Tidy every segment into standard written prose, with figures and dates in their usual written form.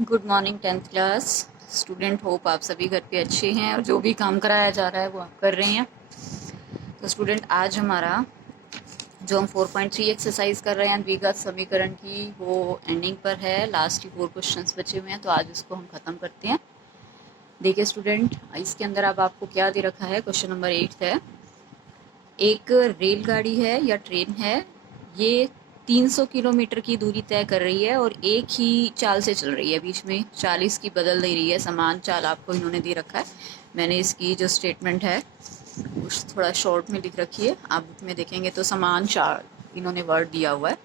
Good morning tenth class student. Hope आप सभी घर पे अच्छे हैं और जो भी काम कराया जा रहा है वो आप कर रहे हैं। तो स्टूडेंट, आज हमारा जो हम 4.3 एक्सरसाइज कर रहे हैं द्विघात समीकरण की, वो एंडिंग पर है। लास्ट ही 4 क्वेश्चंस बचे हुए हैं, तो आज इसको हम खत्म करते हैं। देखिए स्टूडेंट, इसके अंदर अब आपको क्या दे रखा है। क्वेश्चन नंबर 8 है। एक रेलगाड़ी है या ट्रेन है, ये 300 किलोमीटर की दूरी तय कर रही है और एक ही चाल से चल रही है, बीच में 40 की बदल नहीं रही है। समान चाल आपको इन्होंने दे रखा है। मैंने इसकी जो स्टेटमेंट है उस थोड़ा शॉर्ट में लिख रखी है, आप बुक में देखेंगे तो समान चाल इन्होंने वर्ड दिया हुआ है।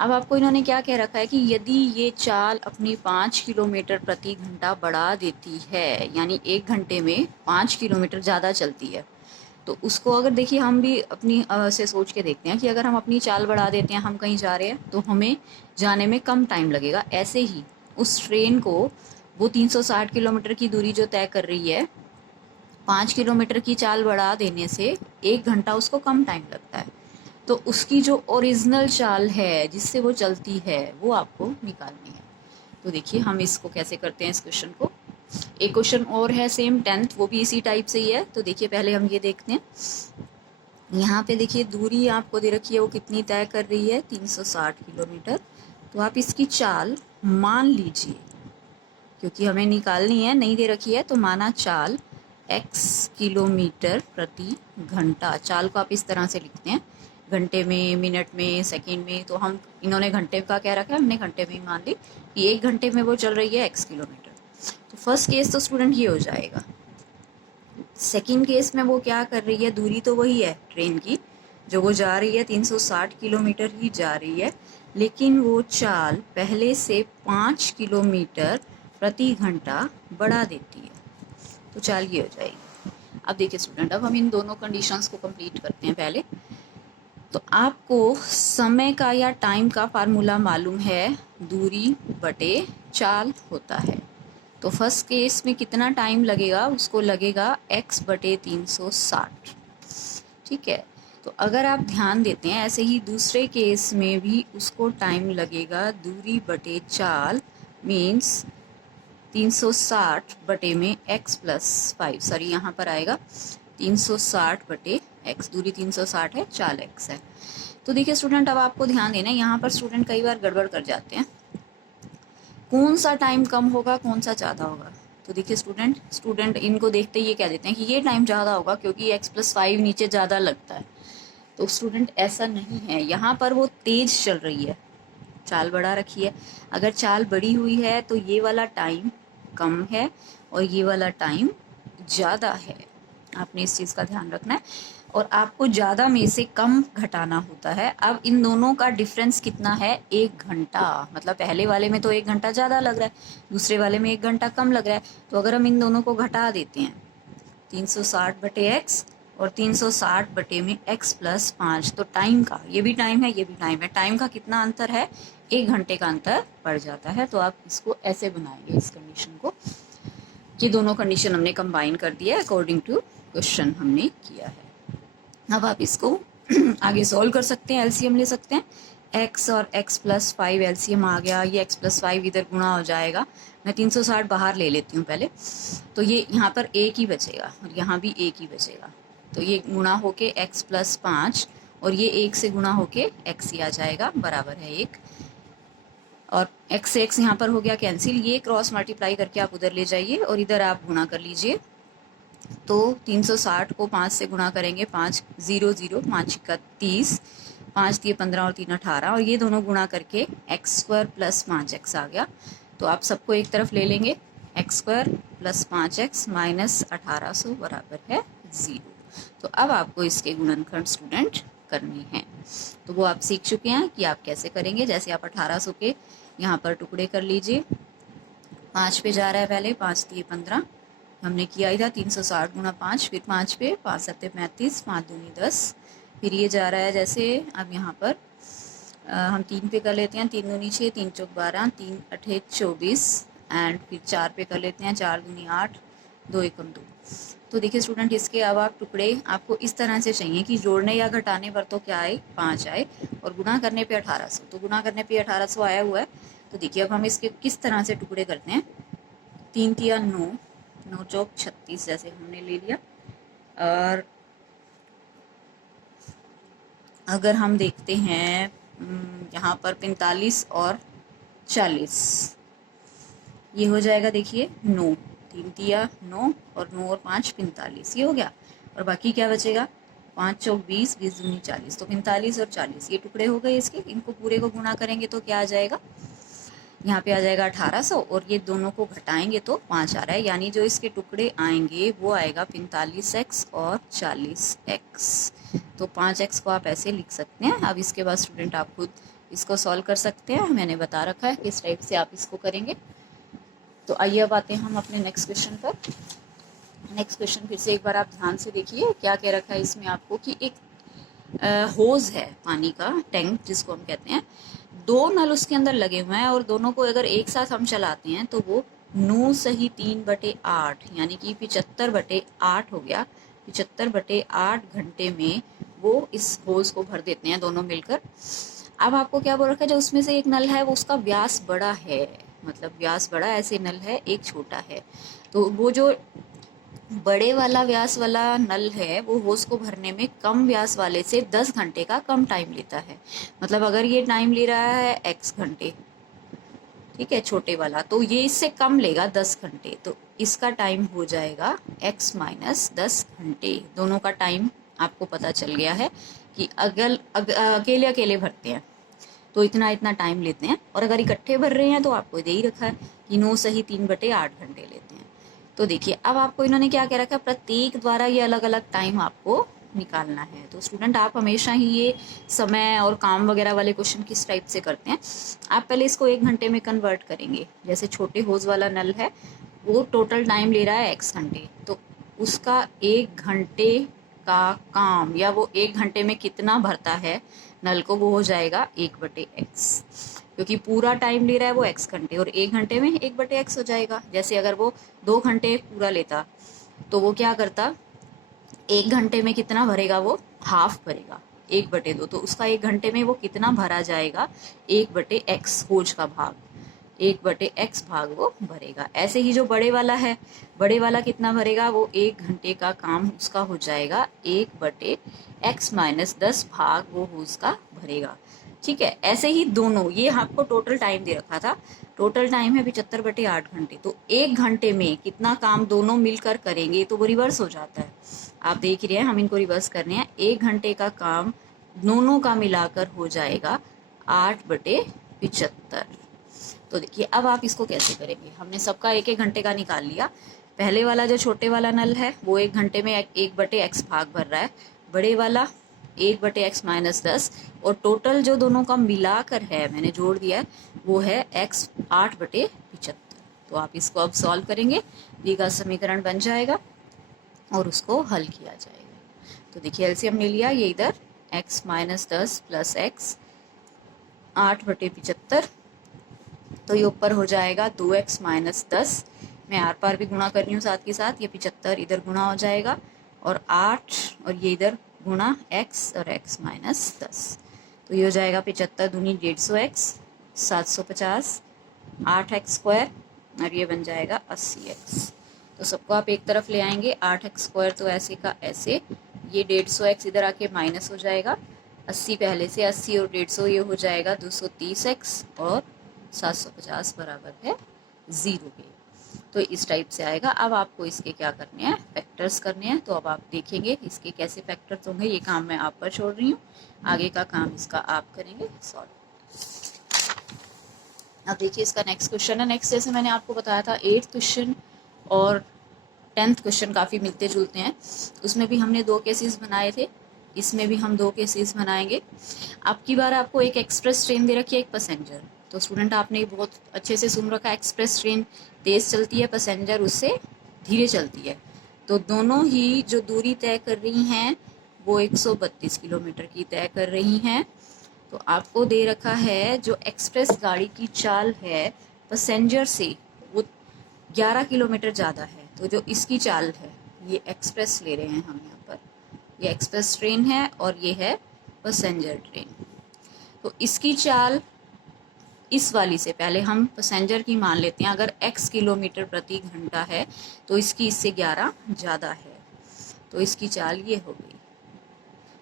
अब आपको इन्होंने क्या कह रखा है कि यदि ये चाल अपनी 5 किलोमीटर प्रति घंटा बढ़ा देती है, यानी 1 घंटे में 5 किलोमीटर ज़्यादा चलती है, तो उसको अगर देखिए हम भी अपनी से सोच के देखते हैं कि अगर हम अपनी चाल बढ़ा देते हैं, हम कहीं जा रहे हैं तो हमें जाने में कम टाइम लगेगा। ऐसे ही उस ट्रेन को वो 360 किलोमीटर की दूरी जो तय कर रही है, 5 किलोमीटर की चाल बढ़ा देने से 1 घंटा उसको कम टाइम लगता है। तो उसकी जो ओरिजिनल चाल है जिससे वो चलती है, वो आपको निकालनी है। तो देखिए हम इसको कैसे करते हैं इस क्वेश्चन को। एक क्वेश्चन और है सेम 10th, वो भी इसी टाइप से ही है। तो देखिए पहले हम ये देखते हैं। यहाँ पे देखिए दूरी आपको दे रखी है, वो कितनी तय कर रही है, 360 किलोमीटर। तो आप इसकी चाल मान लीजिए, क्योंकि हमें निकालनी है, नहीं दे रखी है तो माना चाल x किलोमीटर प्रति घंटा। चाल को आप इस तरह से लिखते हैं, घंटे में, मिनट में, सेकंड में। तो हम इन्होंने घंटे का क्या रखा है, हमने घंटे में ही मान ली कि 1 घंटे में वो चल रही है x किलोमीटर। तो फर्स्ट केस तो स्टूडेंट ये हो जाएगा। सेकंड केस में वो क्या कर रही है, दूरी तो वही है ट्रेन की, जो वो जा रही है 360 किलोमीटर ही जा रही है, लेकिन वो चाल पहले से 5 किलोमीटर प्रति घंटा बढ़ा देती है। तो चाल ये हो जाएगी। अब देखिए स्टूडेंट, अब हम इन दोनों कंडीशंस को कंप्लीट करते हैं पहले। तो आपको समय का या टाइम का फार्मूला मालूम है, दूरी बटे चाल होता है। तो फर्स्ट केस में कितना टाइम लगेगा, उसको लगेगा x बटे 360। ठीक है। तो अगर आप ध्यान देते हैं, ऐसे ही दूसरे केस में भी उसको टाइम लगेगा, दूरी बटे चाल मीन्स 360 बटे में x प्लस 5, सॉरी यहाँ पर आएगा 360 बटे x। दूरी 360 है, चाल x है। तो देखिए स्टूडेंट, अब आपको ध्यान देना है, यहाँ पर स्टूडेंट कई बार गड़बड़ कर जाते हैं, कौन सा टाइम कम होगा कौन सा ज़्यादा होगा। तो देखिए स्टूडेंट इनको देखते ही ये कह देते हैं कि ये टाइम ज़्यादा होगा क्योंकि x प्लस 5 नीचे ज़्यादा लगता है। तो स्टूडेंट ऐसा नहीं है, यहाँ पर वो तेज चल रही है, चाल बढ़ा रखी है। अगर चाल बढ़ी हुई है तो ये वाला टाइम कम है और ये वाला टाइम ज़्यादा है। आपने इस चीज़ का ध्यान रखना है और आपको ज़्यादा में से कम घटाना होता है। अब इन दोनों का डिफरेंस कितना है, 1 घंटा। मतलब पहले वाले में तो 1 घंटा ज़्यादा लग रहा है, दूसरे वाले में 1 घंटा कम लग रहा है। तो अगर हम इन दोनों को घटा देते हैं, 360 बटे एक्स और 360 बटे में x प्लस 5, तो टाइम का, ये भी टाइम है ये भी टाइम है, टाइम का कितना अंतर है, 1 घंटे का अंतर पड़ जाता है। तो आप इसको ऐसे बनाएंगे, इस कंडीशन को। ये दोनों कंडीशन हमने कंबाइन कर दिया है अकॉर्डिंग टू क्वेश्चन हमने किया है। अब आप इसको आगे सॉल्व कर सकते हैं, एलसीएम ले सकते हैं। x और x प्लस 5 एलसीएम आ गया, ये x प्लस 5 इधर गुणा हो जाएगा। मैं 360 बाहर ले लेती हूँ पहले, तो ये यहाँ पर एक ही बचेगा और यहाँ भी एक ही बचेगा। तो ये गुणा होके x प्लस 5 और ये 1 से गुणा होके x ही आ जाएगा, बराबर है 1। और x से x यहाँ पर हो गया कैंसिल, ये क्रॉस मल्टीप्लाई करके आप उधर ले जाइए और इधर आप गुणा कर लीजिए। तो 360 को 5 से गुणा करेंगे, 5 0 0, 5 का 30, 5 दिए 15 और 3 18, और ये दोनों गुणा करके एक्स स्क्वायर प्लस 5x आ गया। तो आप सबको एक तरफ ले लेंगे, x square plus 5x minus 1800 बराबर है 0। तो अब आपको इसके गुणनखंड स्टूडेंट करनी है, तो वो आप सीख चुके हैं कि आप कैसे करेंगे। जैसे आप 1800 के यहाँ पर टुकड़े कर लीजिए, 5 पे जा रहा है पहले, 5 दिए 15, हमने किया ही था 360 गुणा 5, फिर 5 पे, 5 सत्ते 35, 5 दूनी 10, फिर ये जा रहा है जैसे, अब यहाँ पर हम 3 पे कर लेते हैं, 3 दूनी 6, 3 चौक 12, 3 अठे 24, एंड फिर 4 पे कर लेते हैं, 4 दूनी 8, 2 एकम 2। तो देखिए स्टूडेंट, इसके अब आप टुकड़े आपको इस तरह से चाहिए कि जोड़ने या घटाने पर तो क्या आए, 5 आए, और गुणा करने पे 1800। तो गुणा करने पे 1800 आया हुआ है, तो देखिए अब हम इसके किस तरह से टुकड़े करते हैं। 3 तिया 9, 9 चौक 36 जैसे हमने ले लिया। और अगर हम देखते हैं यहाँ पर 45 और 40, ये हो जाएगा देखिए 9, 3 तिया 9 और 9 और 5 45, ये हो गया। और बाकी क्या बचेगा, 5 चौक 20, 20 दूनी 40, तो 45 और 40 ये टुकड़े हो गए इसके। इनको पूरे को गुणा करेंगे तो क्या आ जाएगा, यहाँ पे आ जाएगा 1800 और ये दोनों को घटाएंगे तो 5 आ रहा है, यानी जो इसके टुकड़े आएंगे वो आएगा 45x और 40x। तो 5x को आप ऐसे लिख सकते हैं। अब इसके बाद स्टूडेंट आप खुद इसको सॉल्व कर सकते हैं, मैंने बता रखा है किस टाइप से आप इसको करेंगे। तो आइए अब आते हैं हम अपने नेक्स्ट क्वेश्चन पर। नेक्स्ट क्वेश्चन फिर से एक बार आप ध्यान से देखिए क्या कह रखा है इसमें आपको, कि एक होज है, पानी का टैंक जिसको हम कहते हैं, 2 नल उसके अंदर लगे हुए हैं और दोनों को अगर एक साथ हम चलाते हैं तो वो 9 सही 3/8 यानी कि 75/8 हो गया। 75/8 घंटे में वो इस होज को भर देते हैं दोनों मिलकर। अब आपको क्या बोल रखा है, जो उसमें से एक नल है वो उसका व्यास बड़ा है, मतलब व्यास बड़ा, ऐसे नल है एक छोटा है। तो वो जो बड़े वाला व्यास वाला नल है वो होस को भरने में कम व्यास वाले से 10 घंटे का कम टाइम लेता है। मतलब अगर ये टाइम ले रहा है x घंटे, ठीक है, छोटे वाला, तो ये इससे कम लेगा 10 घंटे, तो इसका टाइम हो जाएगा x - 10 घंटे। दोनों का टाइम आपको पता चल गया है कि अगर अकेले अकेले भरते हैं तो इतना इतना टाइम लेते हैं, और अगर इकट्ठे भर रहे हैं तो आपको दे ही रखा है कि 9 सही 3/8 घंटे लेते हैं। तो देखिए अब आपको इन्होंने क्या कह रखा है, प्रत्येक द्वारा ये अलग अलग टाइम आपको निकालना है। तो स्टूडेंट आप हमेशा ही ये समय और काम वगैरह वाले क्वेश्चन किस टाइप से करते हैं, आप पहले इसको 1 घंटे में कन्वर्ट करेंगे। जैसे छोटे होज वाला नल है वो टोटल टाइम ले रहा है x घंटे, तो उसका 1 घंटे का काम, या वो 1 घंटे में कितना भरता है नल को, वो हो जाएगा 1/x, क्योंकि पूरा टाइम ले रहा है वो x घंटे और 1 घंटे में 1/x हो जाएगा। जैसे अगर वो 2 घंटे पूरा लेता तो वो क्या करता, 1 घंटे में कितना भरेगा, वो हाफ भरेगा 1/2, तो उसका 1 घंटे में वो कितना भरा जाएगा, 1/x होज का भाग, 1/x भाग वो भरेगा। ऐसे ही जो बड़े वाला है, बड़े वाला कितना भरेगा, वो 1 घंटे का काम उसका हो जाएगा 1/x - 10 भाग वो उसका भरेगा। ठीक है, ऐसे ही दोनों, ये आपको टोटल टाइम दे रखा था, टोटल टाइम है 75/8 घंटे, तो 1 घंटे में कितना काम दोनों मिलकर करेंगे, तो वो रिवर्स हो जाता है। आप देख रहे हैं, हम इनको रिवर्स करने हैं। 1 घंटे का काम दोनों का मिलाकर हो जाएगा 8/75। तो देखिए अब आप इसको कैसे करेंगे, हमने सबका 1-1 घंटे का निकाल लिया। पहले वाला जो छोटे वाला नल है वो 1 घंटे में 1/x भाग भर रहा है, बड़े वाला 1/x - 10, और टोटल जो दोनों का मिलाकर है मैंने जोड़ दिया है वो है x 8/75। तो आप इसको अब सॉल्व करेंगे, दी का समीकरण बन जाएगा और उसको हल किया जाएगा। तो देखिए एलसीएम ले लिया, ये इधर x - 10 प्लस x 8/75, तो ये ऊपर हो जाएगा 2x - 10, मैं आर पार भी गुणा कर रही हूँ साथ के साथ, ये 75 इधर गुणा हो जाएगा और 8 और ये इधर गुणा x और x - 10, तो ये हो जाएगा 75 दूनी 150x 750 8x² और ये बन जाएगा 80x। तो सबको आप एक तरफ ले आएंगे, 8x² तो ऐसे का ऐसे, ये 150x इधर आके माइनस हो जाएगा, 80 पहले से, 80 और 150 ये हो जाएगा 230x और 750 बराबर है 0 के। तो इस टाइप से आएगा। अब आपको इसके क्या करने हैं, फैक्टर्स करने हैं। तो अब आप देखेंगे इसके कैसे फैक्टर्स होंगे, ये काम मैं आप पर छोड़ रही हूँ, आगे का काम इसका आप करेंगे सॉल्व। अब देखिए इसका नेक्स्ट क्वेश्चन है। नेक्स्ट जैसे मैंने आपको बताया था 8th क्वेश्चन और 10th क्वेश्चन काफ़ी मिलते जुलते हैं, उसमें भी हमने 2 केसेस बनाए थे, इसमें भी हम 2 केसेस बनाएंगे। अब की बार आपको एक एक्सप्रेस ट्रेन दे रखी है, एक पैसेंजर। तो स्टूडेंट आपने बहुत अच्छे से सुन रखा है, एक्सप्रेस ट्रेन तेज़ चलती है, पैसेंजर उससे धीरे चलती है। तो दोनों ही जो दूरी तय कर रही हैं वो 132 किलोमीटर की तय कर रही हैं। तो आपको दे रखा है जो एक्सप्रेस गाड़ी की चाल है पैसेंजर से वो 11 किलोमीटर ज़्यादा है। तो जो इसकी चाल है, ये एक्सप्रेस ले रहे हैं हम यहाँ पर, ये एक्सप्रेस ट्रेन है और ये है पैसेंजर ट्रेन। तो इसकी चाल इस वाली से पहले हम पैसेंजर की मान लेते हैं। अगर x किलोमीटर प्रति घंटा है तो इसकी इससे 11 ज़्यादा है, तो इसकी चाल ये हो गई।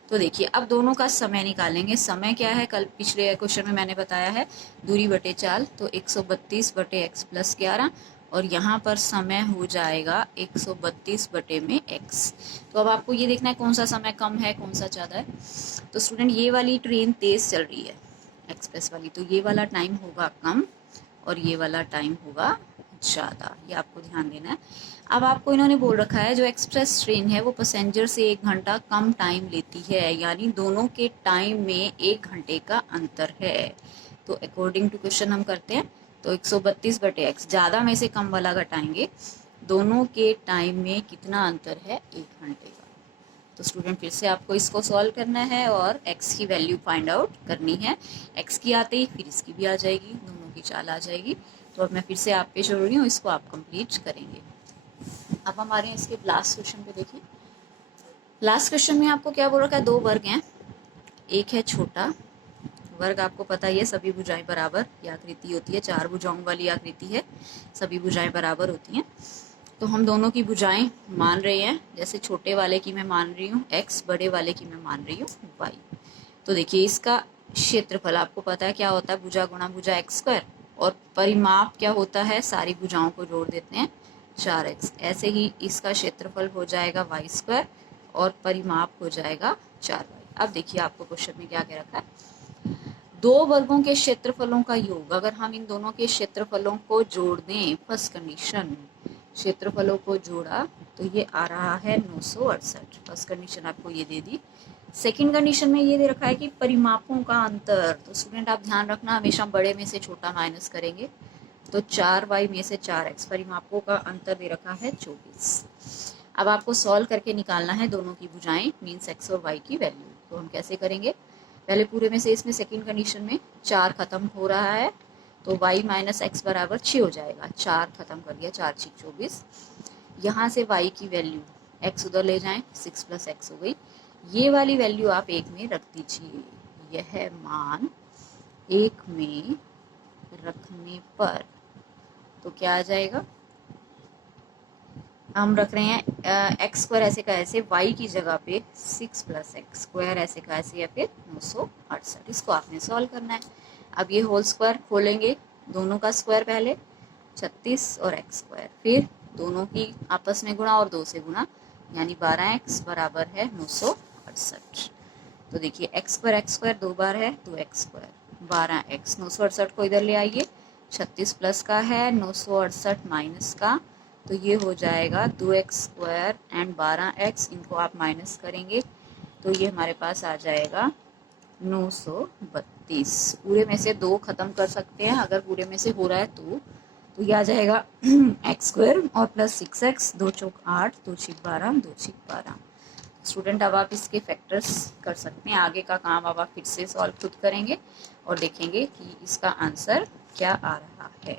तो देखिए अब दोनों का समय निकालेंगे। समय क्या है, कल पिछले क्वेश्चन में मैंने बताया है दूरी बटे चाल, तो 132 बटे x प्लस 11, और यहाँ पर समय हो जाएगा 132 बटे में x। तो अब आपको ये देखना है कौन सा समय कम है कौन सा ज़्यादा है। तो स्टूडेंट ये वाली ट्रेन तेज़ चल रही है एक्सप्रेस वाली, तो ये वाला टाइम होगा कम और ये वाला टाइम होगा ज़्यादा, ये आपको ध्यान देना है। अब आपको इन्होंने बोल रखा है जो एक्सप्रेस ट्रेन है वो पैसेंजर से 1 घंटा कम टाइम लेती है, यानी दोनों के टाइम में 1 घंटे का अंतर है। तो अकॉर्डिंग टू क्वेश्चन हम करते हैं, तो 132 बटे x, ज़्यादा में से कम वाला घटाएंगे, दोनों के टाइम में कितना अंतर है, 1 घंटे का। तो स्टूडेंट फिर से आपको इसको सॉल्व करना है और x की वैल्यू फाइंड आउट करनी है। x की आते ही फिर इसकी भी आ जाएगी, दोनों की चाल आ जाएगी। तो अब मैं फिर से आप पे छोड़ रही हूँ, इसको आप कंप्लीट करेंगे। अब हमारे इसके लास्ट क्वेश्चन पे देखिए। लास्ट क्वेश्चन में आपको क्या बोल रखा है, 2 वर्ग हैं, एक है छोटा वर्ग, आपको पता ही है सभी भुजाएं बराबर की आकृति होती है, 4 भुजाओं वाली आकृति है, सभी भुजाएं बराबर होती हैं। तो हम दोनों की भुजाएं मान रहे हैं, जैसे छोटे वाले की मैं मान रही हूँ x, बड़े वाले की मैं मान रही हूँ y। तो देखिए इसका क्षेत्रफल आपको पता है क्या होता है, भुजा गुणा भुजा x², और परिमाप क्या होता है, सारी भुजाओं को जोड़ देते हैं 4x। ऐसे ही इसका क्षेत्रफल हो जाएगा y² और परिमाप हो जाएगा 4y। अब देखिए आपको क्वेश्चन में क्या कह रखा है, 2 वर्गों के क्षेत्रफलों का योग, अगर हम इन दोनों के क्षेत्रफलों को जोड़ दें, फर्स्ट कंडीशन क्षेत्रफलों को जोड़ा तो ये आ रहा है 968। फर्स्ट कंडीशन आपको ये दे दी। सेकंड कंडीशन में ये दे रखा है कि परिमापों का अंतर, तो स्टूडेंट आप ध्यान रखना हमेशा बड़े में से छोटा माइनस करेंगे, तो 4y में से 4x, परिमापों का अंतर दे रखा है 24। अब आपको सॉल्व करके निकालना है दोनों की भुजाएं मीन्स x और y की वैल्यू। तो हम कैसे करेंगे, पहले पूरे में से इसमें सेकंड कंडीशन में 4 खत्म हो रहा है, तो y माइनस एक्स बराबर 6 हो जाएगा। 4 खत्म कर दिया, 4 6 24। यहाँ से y की वैल्यू x उधर ले जाएं, 6 + x हो गई। ये वाली वैल्यू आप 1 में रख दीजिए। यह मान 1 में रखने पर तो क्या आ जाएगा, हम रख रहे हैं x² ऐसे का ऐसे, y की जगह पे 6 + x² ऐसे का ऐसे, या फिर 968। इसको आपने सॉल्व करना है। अब ये होल स्क्वायर खोलेंगे, दोनों का स्क्वायर पहले 36 और x², फिर दोनों की आपस में गुणा और 2 से गुणा, यानी 12x बराबर है 968। तो देखिए x² 2 बार है, तो x², 12x, 968 को इधर ले आइए, 36 प्लस का है, 968 माइनस का, तो ये हो जाएगा 2x² एंड 12x, इनको आप माइनस करेंगे तो ये हमारे पास आ जाएगा 932। पूरे में से 2 खत्म कर सकते हैं अगर पूरे में से हो रहा है तो ये आ जाएगा x² और प्लस 6x, 2 चौक 8, 2 छिक 12, 2 छिक 12। स्टूडेंट अब आप इसके फैक्टर्स कर सकते हैं, आगे का काम अब आप फिर से सॉल्व खुद करेंगे और देखेंगे कि इसका आंसर क्या आ रहा है।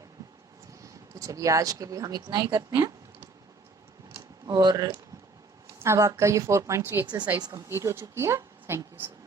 तो चलिए आज के लिए हम इतना ही करते हैं, और अब आपका ये 4.3 एक्सरसाइज कंप्लीट हो चुकी है। Thank you so much.